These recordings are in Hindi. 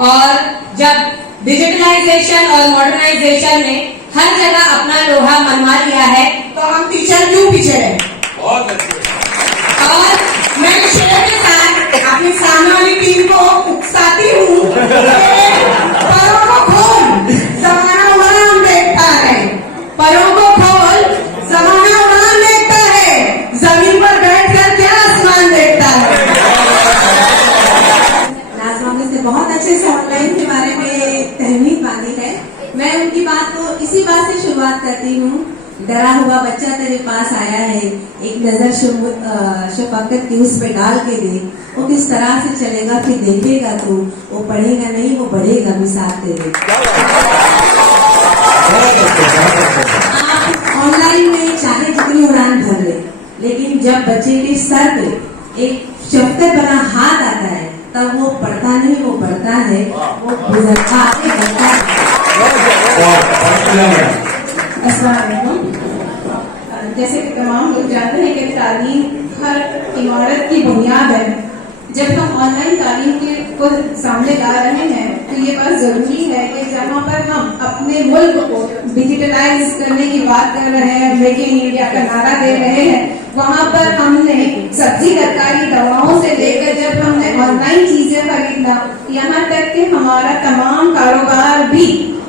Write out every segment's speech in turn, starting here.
और जब डिजिटलाइजेशन और मॉडर्नाइजेशन ने हर जगह अपना लोहा मनवा लिया है तो हम टीचर क्यों पीछे रहे। बहुत अच्छे। और मैं शेर के साथ अपनी सामने वाली टीम को उकसाती हूँ, परों को खोल जमाना उड़ान देखता है, परों को खोल जमाना उड़ान देखता है, जमीन पर बैठकर क्या आसमान देखता है। नाज़मा से बहुत अच्छे से ऑनलाइन के बारे में तहमीद बांधी है। मैं उनकी बात को इसी बात से शुरुआत करती हूँ, डरा हुआ बच्चा तेरे पास आया है, एक नजर शफकत की उस पे डाल के देख, वो किस तरह से चलेगा फिर देखेगा तू, वो पढ़ेगा नहीं वो बढ़ेगा भी साथ तेरे। आप ऑनलाइन में चाहे जितनी उड़ान भर ले, लेकिन जब बच्चे के सर पे एक शफकत बना हाथ आता है तब वो पढ़ता नहीं वो बढ़ता है, वो गुजरता आगे बढ़ता है। अस्सलाम वालेकुम। जैसे कि तमाम लोग जानते हैं कि तालीम हर इमारत की बुनियाद है। जब हम ऑनलाइन तालीम को सामने ला रहे हैं तो ये बात जरूरी है कि जहाँ पर हम अपने मुल्क को डिजिटलाइज करने की बात कर रहे हैं, मेक इन इंडिया का नारा दे रहे हैं, वहाँ पर हमने सब्जी तरकारी दवाओं से लेकर जब हमने ऑनलाइन चीजें खरीदना, यहाँ तक कि हमारा तमाम कारोबार भी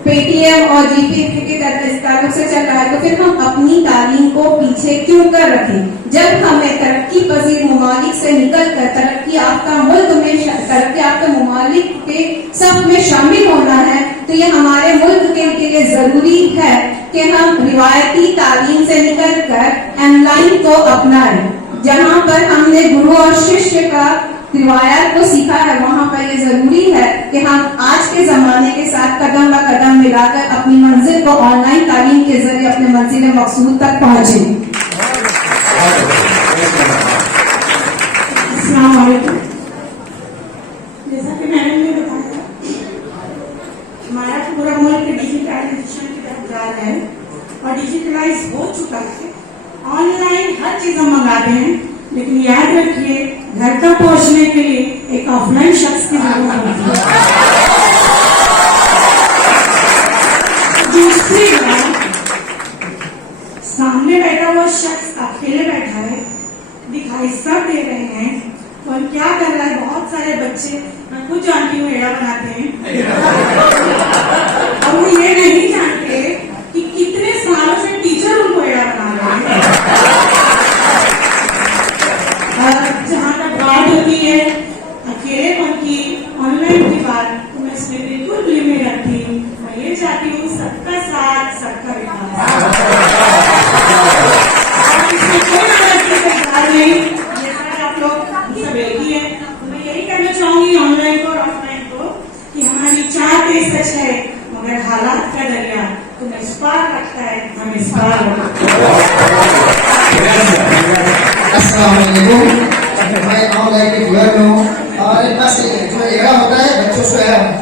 पेटीएम और जीपे के ताल्लुक से चल रहा है, तो फिर हम अपनी तालीम को पीछे क्यों कर रखें। जब हमें तरक्की पजीर ममालिक से निकल कर तरक्की याफ्ता मुल्क में तरक्की याफ्ता ममालिक के सब में शामिल होना है तो ये हमारे मुल्क के लिए जरूरी है कि हम रिवायती तालीम से निकल कर ऑनलाइन को अपनाएं। जहाँ पर हमने गुरु और शिष्य का रिवायत को सीखा है, वहाँ पर ये जरूरी है कि हम आज के जमाने के साथ कदम ब कदम मिलाकर अपनी मंजिल को ऑनलाइन तालीम के जरिए अपने मंजिल मकसूद तक पहुँचे। अस्सलाम वालेकुम। जैसा कि मैंने बताया, हमारा पूरा मुल्क डिजिटलाइजेशन की तरफ जा रहा है और डिजिटलाइज हो चुका है। ऑनलाइन हर चीज हम मंगाते हैं, लेकिन याद रखिए घर तक पहुंचने के लिए एक ऑफलाइन शख्स की जरूरत होती है। दूसरी बात, सामने बैठा हुआ शख्स अकेले बैठा है, दिखाई सब दे रहे हैं, तो हम क्या कर रहा है, बहुत सारे बच्चे, मैं खुद जानती हूँ, एड़ा बनाते हैं और वो ये नहीं जानते कि कितने सालों से टीचर उनको एड़ा बना रहे हैं। जहाँ तक बात होती है अकेलेपन की, ऑनलाइन की बात, तो मैं इसमें बिल्कुल लिमिट रखती हूँ। मैं ये चाहती हूँ सबका साथ सबका विकास, इसमें कोई तरह की सरकार नहीं, आप लोग सब एक ही है। तो मैं यही कहना चाहूंगी ऑनलाइन को और ऑफलाइन को कि हमारी चाहत सच है, मगर हालात का दरिया तुम इस पार रखता है, हम इस पार रखते हैं। अस्सलाम वालेकुम। मैं ऑनलाइन के व्यूअर में हूँ और बस जो एड़ा होता है बच्चों से एड़ा होता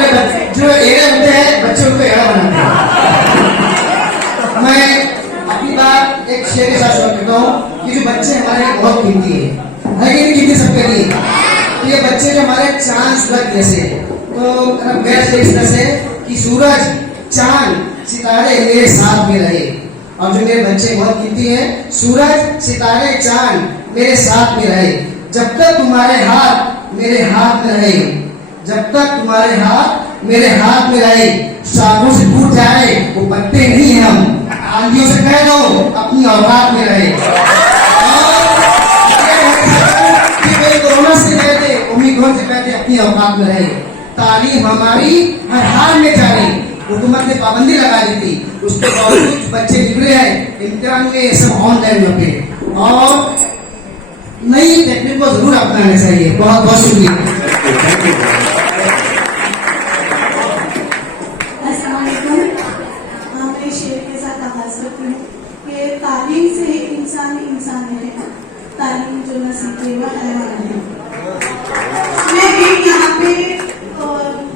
है, जो एड़े होते हैं बच्चों को एड़ा बनाते हैं। मैं अपनी बात एक शेर के साथ शुरू करता हूँ कि जो बच्चे हमारे बहुत कीमती है कि नहीं कीमती सबके लिए, तो ये बच्चे जो हमारे चांद सूरज जैसे, तो गैर इस तरह से कि सूरज चांद सितारे मेरे साथ में रहे, और जो मेरे बच्चे बहुत कीमती हैं, सूरज सितारे चांद मेरे साथ में रहे, जब तक तुम्हारे हाथ मेरे हाथ में रहे, जब तक तुम्हारे हाथ मेरे हाथ में रहे, शाखों से टूट जाए वो पत्ते नहीं है, हम आंधियों से कह दो अपनी औकात में रहे। और कोरोना से कहते, ओमिक्रॉन से कहते अपनी औकात में रहे। तालीम हमारी हर हाल में जारी, हुकूमत ने पाबंदी लगा दी थी, उसके बावजूद बच्चे बिगड़े हैं, इम्तिहान में ये सब ऑनलाइन होते, और नई टेक्निक को जरूर अपनाना चाहिए। बहुत बहुत शुक्रिया। अस्सलाम वालेकुम। मैं शेर के साथ आगाज करती हूँ कि तालीम से ही इंसान है, तालीम जो न सीखे वह हैवान है। मैं एक यहाँ पे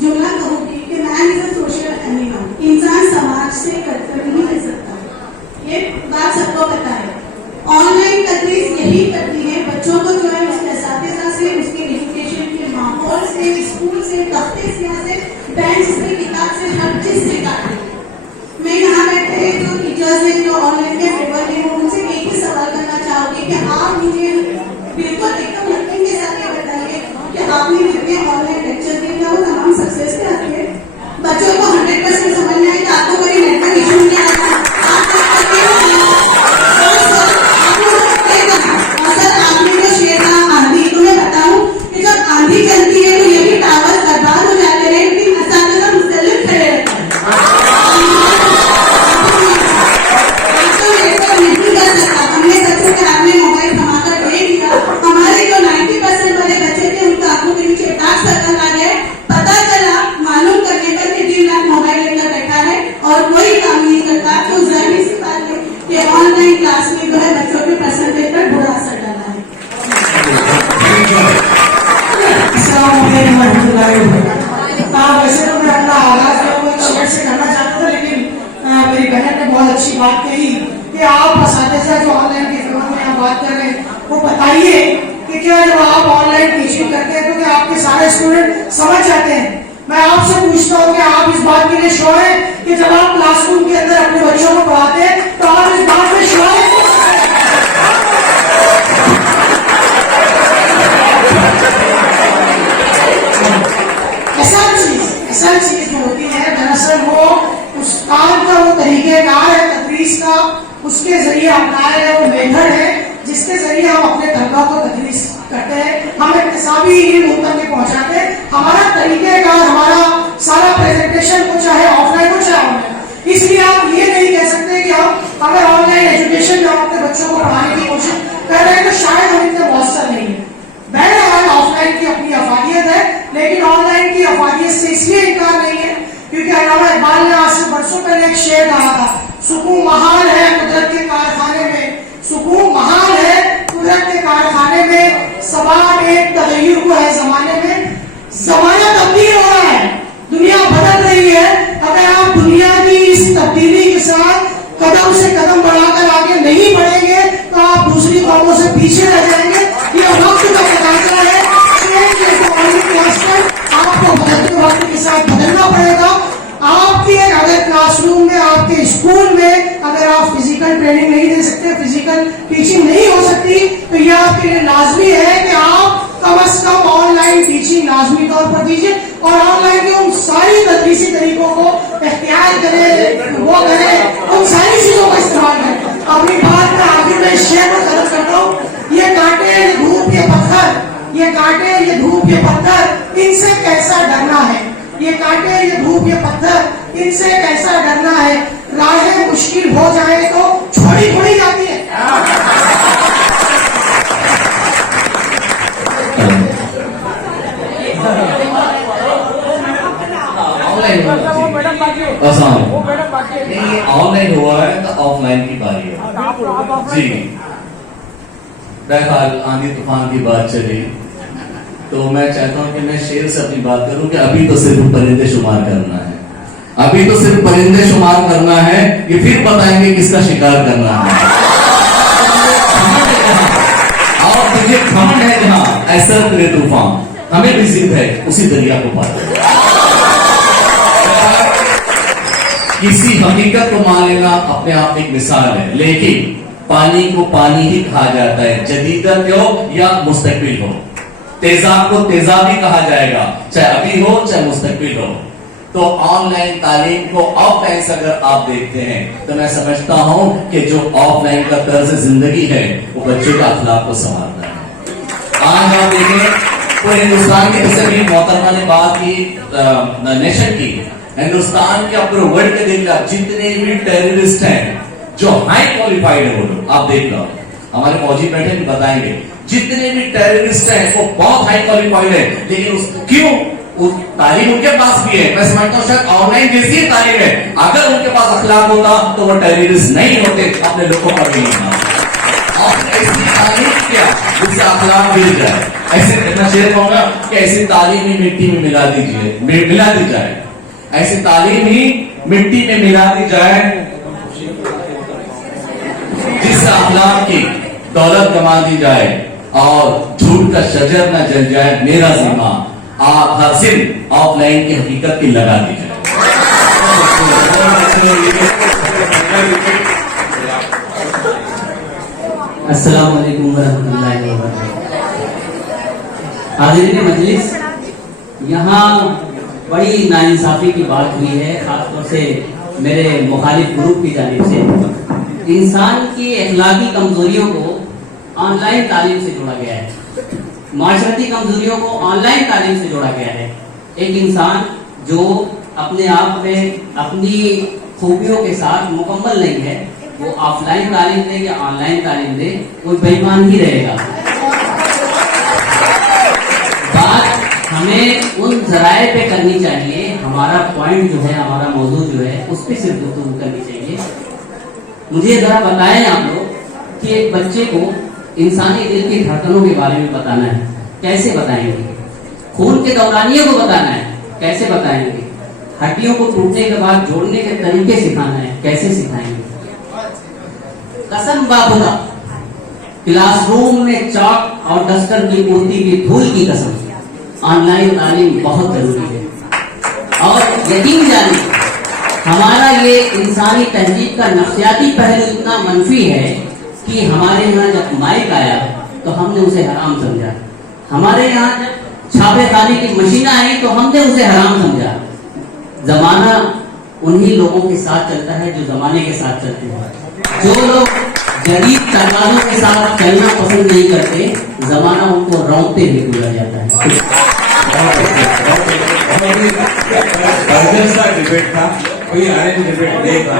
जुमला कहूँगी कि man is a social animal, इंसान समाज से कटकर नहीं रह सकता, ये बात सबको पता है। ऑनलाइन तदरीस यही करती है, बच्चों को जो है उसके साथ वैसे तो मैं अपना आगाज आपको एक शेर से करना चाहता था, लेकिन मेरी बहन ने बहुत अच्छी बात कही कि आप असातिज़ा जो ऑनलाइन के फिल्म में आप बात कर रहे हैं, वो बताइए कि क्या जब आप ऑनलाइन टीचिंग करते हैं तो क्या आपके सारे स्टूडेंट समझ जाते हैं? मैं आपसे पूछता हूँ कि आप इस बात के लिए श्योर हैं कि जब आप क्लासरूम के अंदर अपने बच्चों को पढ़ाते हैं तो आप इस बात में श्योर हैं? असल चीज जो होती है दरअसल वो उस्ताद का वो तरीकेकार है तदरीस का, उसके जरिए अपनाया गया वो मेथड है जिसके जरिए हम अपने तलबा को तदरीस करते हैं, हम इक्तिसाबी इल्म तक में पहुंचाते हैं। हमारा तरीकेकार, हमारा सारा प्रेजेंटेशन को चाहे ऑफलाइन हो चाहे ऑनलाइन, इसलिए आप ये नहीं कह सकते कि हम अगर ऑनलाइन एजुकेशन में हम अपने बच्चों को पढ़ाने की कोशिश कर रहे हैं तो शायद हम इतने मौसर नहीं है। बहरहाल ऑफलाइन की अपनी अफादियत है, लेकिन ऑनलाइन की अफादियत से इसलिए इनकार नहीं है क्योंकि अल्लामा इकबाल ने आज से बरसों पहले एक शेर कहा था, सुकून महाल है कुदरत के कारखाने में, सुकून महाल है कुदरत के कारखाने में, सवाल एक तगय्युर को है जमाने में। जमाना तब्दील हो रहा है, दुनिया बदल रही है, अगर आप दुनिया की इस तब्दीली के साथ कदम से कदम बढ़ाकर आगे नहीं बढ़ेंगे तो आप दूसरी कौमों से पीछे रह जाएंगे। ये वक्त का तकाजा है, आपको बदलते वक्त के साथ बदलना पड़ेगा। आपके अगर क्लासरूम में, आपके स्कूल में अगर आप फिजिकल ट्रेनिंग नहीं दे सकते, फिजिकल टीचिंग नहीं हो सकती, तो यह आपके लिए लाजमी है कि आप कम से कम ऑनलाइन टीचिंग लाजमी तौर पर दीजिए और ऑनलाइन के उन सारी तदरीसी तरीकों को इख्तियार करें, वो करें, उन सारी चीजों का इस्तेमाल करें। अपनी बात में आखिर में शेर को खत्म करता हूँ, ये कांटे, ये धूप, ये पत्थर, ये कांटे, ये धूप, ये पत्थर, इनसे कैसा डरना है? ये कांटे, ये धूप, ये पत्थर, इनसे कैसा डरना है? राहें मुश्किल हो जाए तो छोड़ी थोड़ी जाती है। नहीं, ऑनलाइन हुआ है तो ऑफलाइन की बारी है जी। बहरहाल आंधी तूफान की बात चली तो मैं चाहता हूं कि मैं शेर से अपनी बात करूं कि अभी तो सिर्फ परिंदे शुमार करना है, अभी तो सिर्फ परिंदे शुमार करना है, ये फिर बताएंगे किसका शिकार करना है। और तुझे खमन है जहां ऐसा तेरे तूफान, हमें भी जिद है उसी दरिया को पार। किसी हकीकत को मान लेना अपने आप एक मिसाल है, लेकिन पानी को पानी ही कहा जाता है, जदीदत हो या मुस्तकबिल हो। तेजाब को तेजाब ही कहा जाएगा, चाहे अभी हो चाहे मुस्तकबिल हो। तो ऑनलाइन तालीम को ऑफलाइन से अगर आप देखते हैं तो मैं समझता हूं कि जो ऑफलाइन का तर्ज जिंदगी है वो बच्चों के अखलाक को संवारता है। आज आप देखें तो हिंदुस्तान के जैसे भी मोहतरमा ने बात की, नेशन की, हिंदुस्तान के अपने वर्ल्ड के दिन जितने भी टेररिस्ट हैं जो हाई क्वालिफाइड है वो लोग, आप देख लो, हमारे फौजी बैठे भी बताएंगे, जितने भी टेररिस्ट हैं वो बहुत हाई क्वालिफाइड है, लेकिन क्यों? तालीम उनके पास भी है। मैं समझता हूँ शायद ऑनलाइन जैसी ही तालीम है, अगर उनके पास अखलाक होता तो वो टेररिस्ट नहीं होते, अपने लोगों पर भी नहीं। और ऐसी तालीम क्या जिससे अखलाक मिल जाए, ऐसे इतना शेर कहूंगा कि ऐसी तालीम ही मिट्टी में मिला दी जाए, ऐसी तालीम ही मिट्टी में मिला दी जाए जिससे अखलाक की दौलत कमा दी जाए और झूठ का शजर न जल जाए। मेरा जिम्मा आप हर सिर्फ ऑफलाइन की हकीकत की लगा दी जाए। अस्सलाम वालेकुम वरहमतुल्लाहि वबरकातुहू। हाज़िरीन मजलिस, यहाँ बड़ी नाइंसाफी की बात हुई है, खासतौर से मेरे मुखालिफ ग्रुप की जानिब से। इंसान की अखलाकी कमजोरियों को ऑनलाइन तालीम से जोड़ा गया है, माशरती कमजोरियों को ऑनलाइन तालीम से जोड़ा गया है। एक इंसान जो अपने आप में अपनी खूबियों के साथ मुकम्मल नहीं है, वो ऑफलाइन तालीम दे या ऑनलाइन तालीम दे, वो बेईमान ही रहेगा। बात हमें उन जराए पे करनी चाहिए, हमारा पॉइंट जो है, हमारा मौजू जो है, उस पर सिर्फ गुफ्तगू करनी चाहिए। मुझे जरा बताएं आप लोग कि एक बच्चे को इंसानी दिल की धड़कनों के बारे में बताना है। कैसे बताएंगे? खून के दौरानियों को बताना है, कैसे बताएंगे? हड्डियों को टूटने के बाद जोड़ने के तरीके सिखाना है, कैसे सिखाएंगे? कसम बाबूदा, क्लासरूम में चॉक और डस्टर की पूर्ति की धूल की कसम, ऑनलाइन तालीम बहुत जरूरी है। और यकीन जानिए, हमारा ये इंसानी तहजीब का नफ्सियाती पहलू इतना मनफी है कि हमारे यहाँ जब माइक आया तो हमने उसे हराम समझा। हमारे यहाँ जब छापे खाने की मशीन आई तो हमने उसे हराम समझा। जमाना उन्हीं लोगों के साथ चलता है जो जमाने के साथ चलते हैं। जो लोग जदीद तकाज़ों के साथ चलना पसंद नहीं करते, जमाना उनको रौंदते हुए गुजर जाता है। डिबेट था, कोई आने डिबेट नहीं था।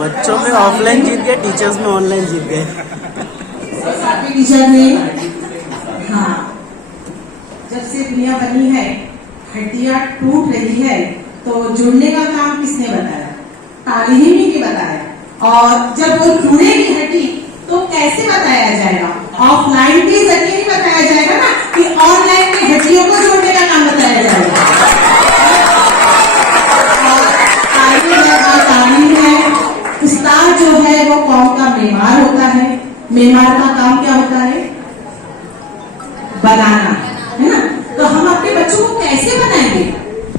बच्चों में ऑफलाइन जीत गए, टीचर्स में ऑनलाइन जीत गए। साथी टीचर ने, हाँ, जब से दुनिया बनी है हड्डियां टूट रही है तो जुड़ने का काम किसने बताया? तालीम ही ने बताया। और जब वो जुड़ेगी हड्डी तो कैसे बताया जाएगा? ऑफलाइन के जरिए ही बताया जाएगा ना, कि ऑनलाइन में हड्डियों को जोड़ने का काम बताया जाएगा। तालीम है, उस्ताद जो है वो कौम का मेमार होता है। मेमार का काम क्या होता है? बनाना, है ना? तो हम अपने बच्चों को कैसे बनाएंगे?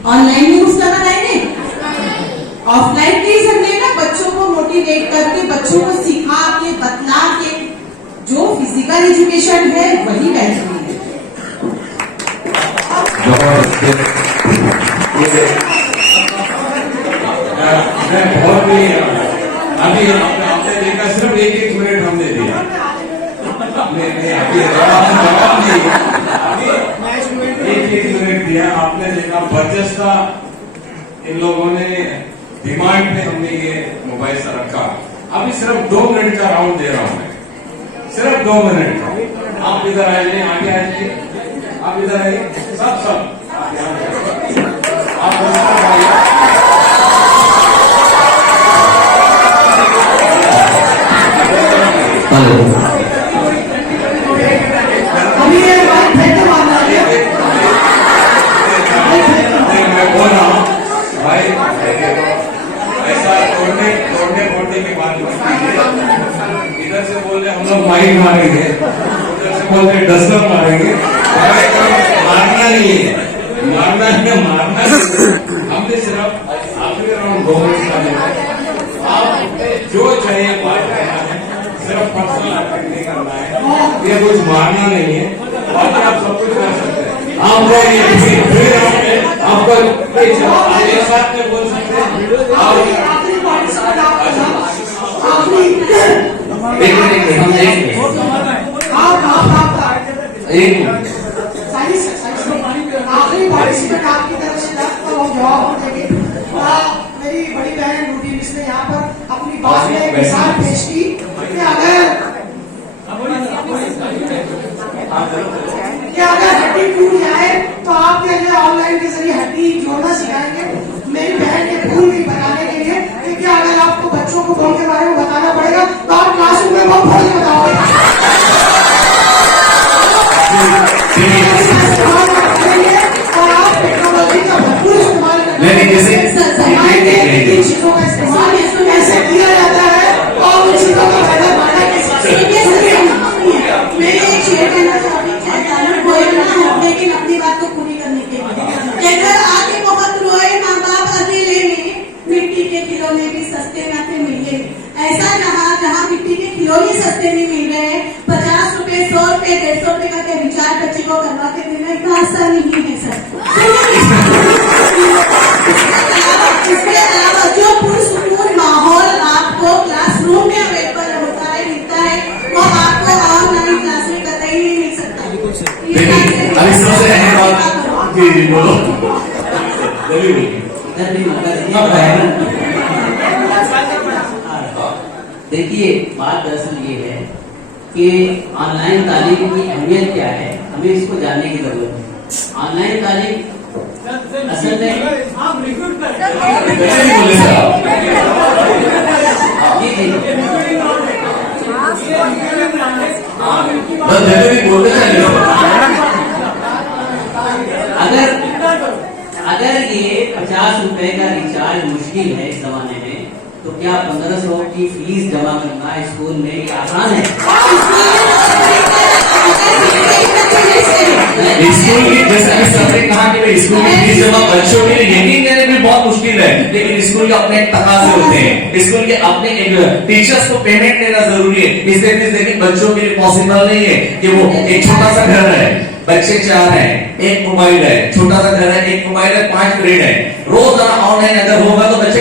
ऑनलाइन में उसका बनाएंगे? ऑफलाइन के जरिए ना बच्चों को मोटिवेट करके, बच्चों को सिखा के, बतला के, जो फिजिकल एजुकेशन है वही बेहतरीन है। बहुत ही अभी आपने देखा, सिर्फ एक मिनट हमने दिया। एक मिनट दिया आपने देखा। बर्जस्ता इन लोगों ने डिमांड में हमने ये मोबाइल से रखा। अभी सिर्फ 2 मिनट का राउंड दे रहा हूं मैं, सिर्फ 2 मिनट का। आप इधर आइए, आगे आइए, आप इधर आइए, सब आप मैं बोल रहा हूँ भाई, ऐसा तोड़ने की बात मत कीजिए। इधर से बोल रहे हम लोग माइक मारेंगे, उधर से बोल रहे डस्टर मारेंगे। मारना नहीं है, मारना हमने सिर्फ आखिरी राउंड 2 मिनट का लेना है। आप जो चाहिए बात करना है, सिर्फ पर्सनल अटैक नहीं करना है, ये कुछ मारना नहीं है। बाकी आप सब कुछ कर सकते हैं। आपको आपको एक साथ में बोल सकते हैं। आखिरी पार्टिसिपेंट आपकी तरफ से जवाब देंगे। मेरी बड़ी बहन रूबी मिस ने यहाँ पर अपनी बात में एक मिसाल पेश की कि अगर हड्डी टूट जाए तो आपके लिए ऑनलाइन के जरिए हड्डी जोड़ना सिखाएंगे। मेरी बहन के भूल भी बताने के लिए कि क्या अगर आपको बच्चों को बोल के बारे में बताना पड़ेगा तो आप क्लासरूम में बहुत बोल बताओगे। और आप टेक्नोलॉजी का भरपूर इस्तेमाल चीजों का इस्तेमाल कैसे किया जाता है और उन चीजों का फायदा पाना कैसे। मैं एक शेयर करना लेकिन अपनी बात को पूरी करने के लिए इधर आके बहुत रोए माँ बाप अकेले में, मिट्टी के खिलौने भी सस्ते न थे मिले। ऐसा जहाँ मिट्टी के खिलौने सस्ते नहीं मिल रहे, 50 रुपए 100 रुपए 150 रुपए का क्या रिचार्ज बच्चे को करवा के देना इतना आसान नहीं है सर। इसके अलावा जो पुरसुकून माहौल आपको क्लासरूम में अवेलेबल होता है, मिलता है, वो आपको ऑनलाइन क्लास में कतई नहीं मिल सकता। अभी सबसे अहम बात जी बोलो। देखिए, बात दरअसल ये है कि ऑनलाइन तालीम की अहमियत क्या है, हमें इसको जानने की जरूरत है। ऑनलाइन तालीम असल में कैसे बोले सर आप? जी जी बस जैसे भी बोलते चलिए। अगर ये 50 रुपए का रिचार्ज मुश्किल है इस जमाने में, तो क्या 1500 की फीस जमा करना स्कूल में ये आसान है? स्कूल की जैसे कि सर ने कहा कि भाई स्कूल की फीस जमा बच्चों के लिए यकीन करने में बहुत मुश्किल है, लेकिन स्कूल के अपने एक तकाजे होते हैं, स्कूल के अपने एक टीचर्स को पेमेंट देना जरूरी है, इसलिए फीस देनी बच्चों के लिए पॉसिबल नहीं है कि वो एक छोटा सा घर है, बच्चे 4 हैं, एक मोबाइल है, छोटा सा घर है, एक मोबाइल है, 5 ग्रेड है, रोजाना ऑनलाइन अगर होगा तो बच्चे